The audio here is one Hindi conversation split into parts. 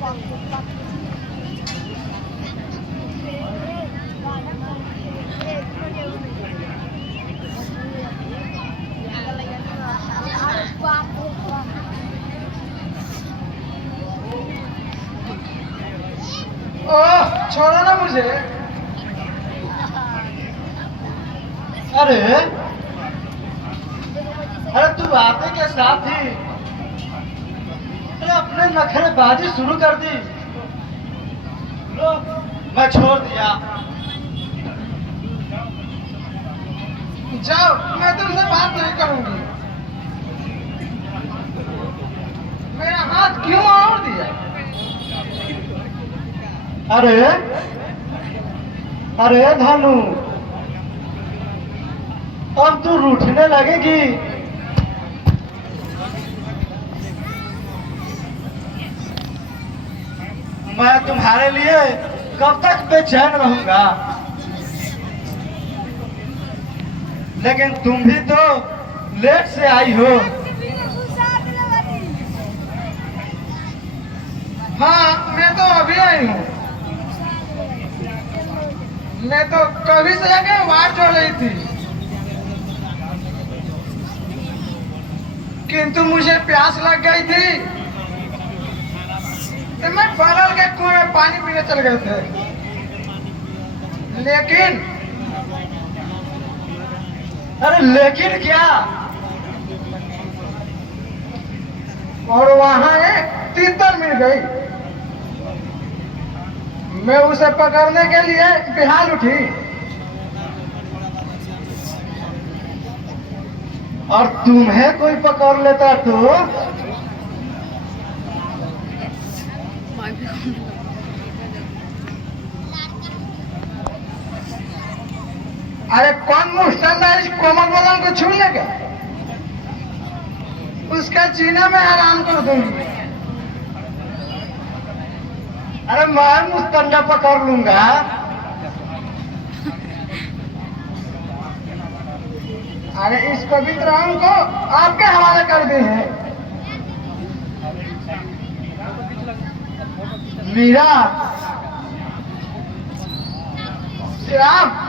ओह छोड़ो ना मुझे। अरे अरे तू आते के साथ ही अरे अपने नखरेबाजी शुरू कर दी। लो मैं छोड़ दिया। जाओ, मैं तुमसे बात नहीं करूंगी। मेरा हाथ क्यों मोड़ दिया? अरे अरे धानु, अब तू रूठने लगेगी। मैं तुम्हारे लिए कब तक बेचैन रहूंगा? लेकिन तुम भी तो लेट से आई हो। हाँ, मैं तो अभी आई हूँ। मैं तो कभी से आके वाट जोड़ रही थी, किंतु मुझे प्यास लग गई थी तो मैं बगल के कुएं में पानी पीने चल गए थे। लेकिन अरे लेकिन क्या? और वहां एक तीतर मिल गई। मैं उसे पकड़ने के लिए बेहाल उठी और तुम्हें कोई पकड़ लेता तो अरे कौन मुश्तंदा इस कोमल बदन को छू लेगा? उसका जीना मैं हराम कर दूंगी। अरे मैं मुस्तंदा पकड़ लूंगा। अरे इस पवित्र अंग को आपके हवाले कर दी है। मीरा, श्राप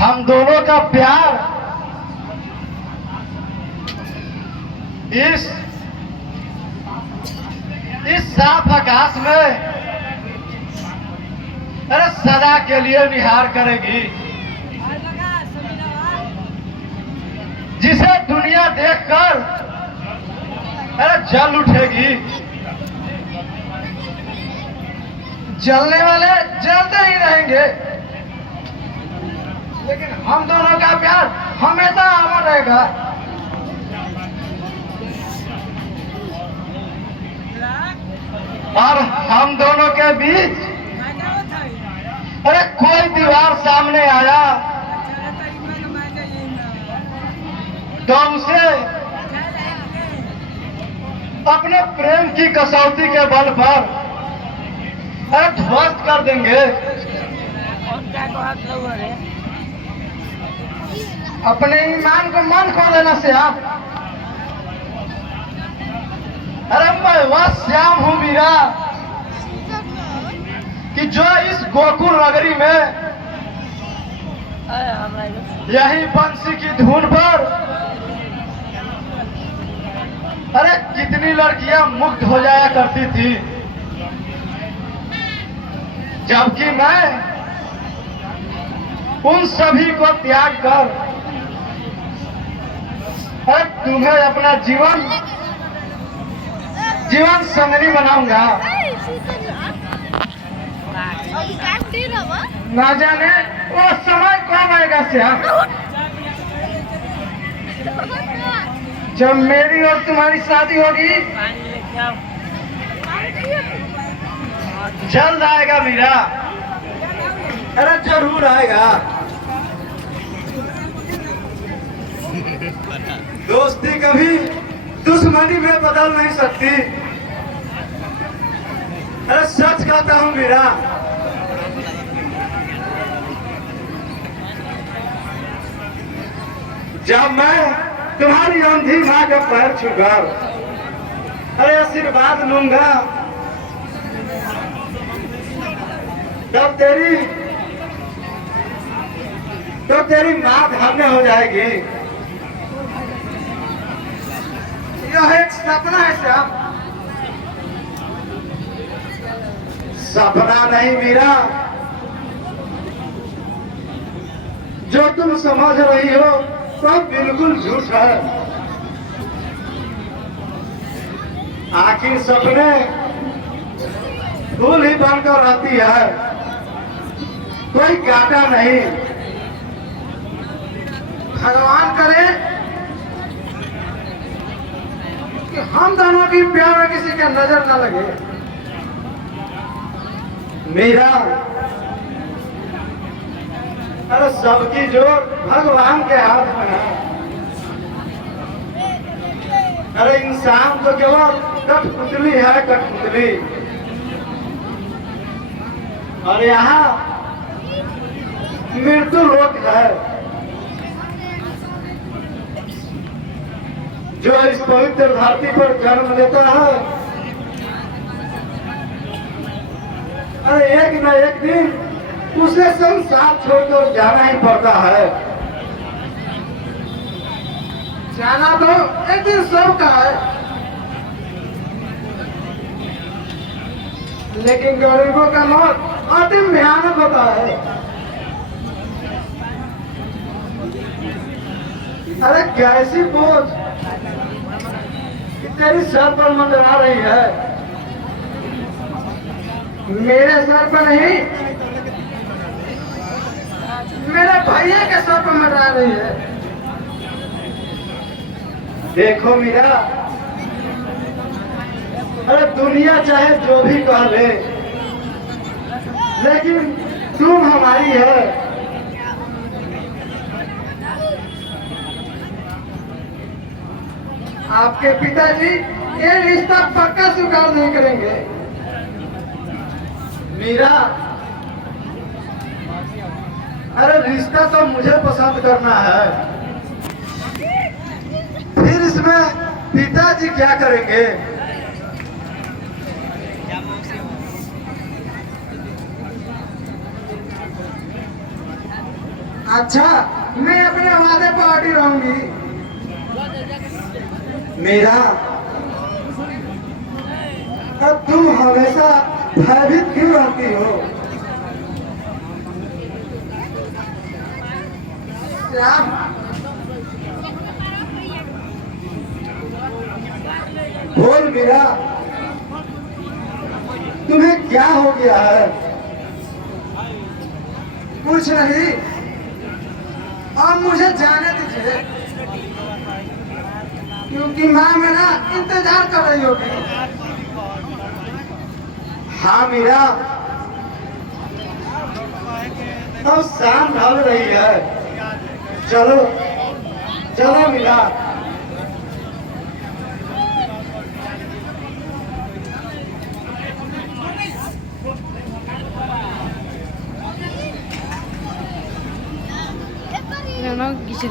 हम दोनों का प्यार इस साफ आकाश में अरे सदा के लिए विहार करेगी, जिसे दुनिया देखकर अरे जल उठेगी। जलने वाले जलते ही रहेंगे, लेकिन हम दोनों का प्यार हमेशा अमर रहेगा। और हम दोनों के बीच अरे कोई दीवार सामने आया तो उसे अपने प्रेम की कसौटी के बल पर अरे ध्वस्त कर देंगे। अपने ईमान को मन खो देना श्याम। अरे मैं वह श्याम हूं मीरा कि जो इस गोकुल नगरी में यही बंसी की धुन पर अरे कितनी लड़कियां मुक्त हो जाया करती थी, जबकि मैं उन सभी को त्याग कर अरे तुम्हें अपना जीवन संगनी बनाऊंगा। ना जाने वो समय कब आएगा श्याम, जब मेरी और तुम्हारी शादी होगी। जल्द आएगा मीरा, अरे जरूर आएगा। दोस्ती कभी दुश्मनी में बदल नहीं सकती। अरे सच कहता हूँ मीरा, जब मैं तुम्हारी अंधी माँ का पैर छूकर अरे आशीर्वाद लूंगा, तब तेरी माँ धन्य हो जाएगी। यह एक सपना है श्याम। सपना नहीं मीरा, जो तुम समझ रही हो तो बिल्कुल झूठ है। आखिर सपने फूल ही बनकर रहती है, कोई कांटा नहीं। भगवान करे कि हम दोनों की प्यार में किसी के नजर न लगे। मेरा अरे सबकी जोर भगवान के हाथ में है। अरे इंसान तो केवल कठपुतली है, कठपुतली। और यहाँ मृत्यु लोक है, जो इस पवित्र धरती पर जन्म लेता है। अरे एक न एक दिन उसे संसार छोड़कर जाना ही पड़ता है। जाना तो एक दिन सबका है, लेकिन गरीबों का मौत अति भयानक होता है। अरे कैसी बोझ तेरी सर पर मंडरा रही है। मेरे सर पर नहीं, मेरे भैया के सर पर मंडरा रही है। देखो मीरा, अरे दुनिया चाहे जो भी कह ले, लेकिन तुम हमारी है। आपके पिताजी ये रिश्ता पक्का स्वीकार नहीं करेंगे। मीरा, अरे रिश्ता तो मुझे पसंद करना है, फिर इसमें पिताजी क्या करेंगे? अच्छा, मैं अपने वादे पर अड़ी रहूंगी। मीरा, अब तुम हमेशा भयभीत क्यों रहती हो? श्याम, बोल मीरा, तुम्हें क्या हो गया है? कुछ नहीं, अब मुझे जाने दीजिए, क्योंकि माँ मेरा इंतजार कर रही होगी। हाँ मीरा, अब शाम ढल रही है, चलो चलो मीरा। रहना किसी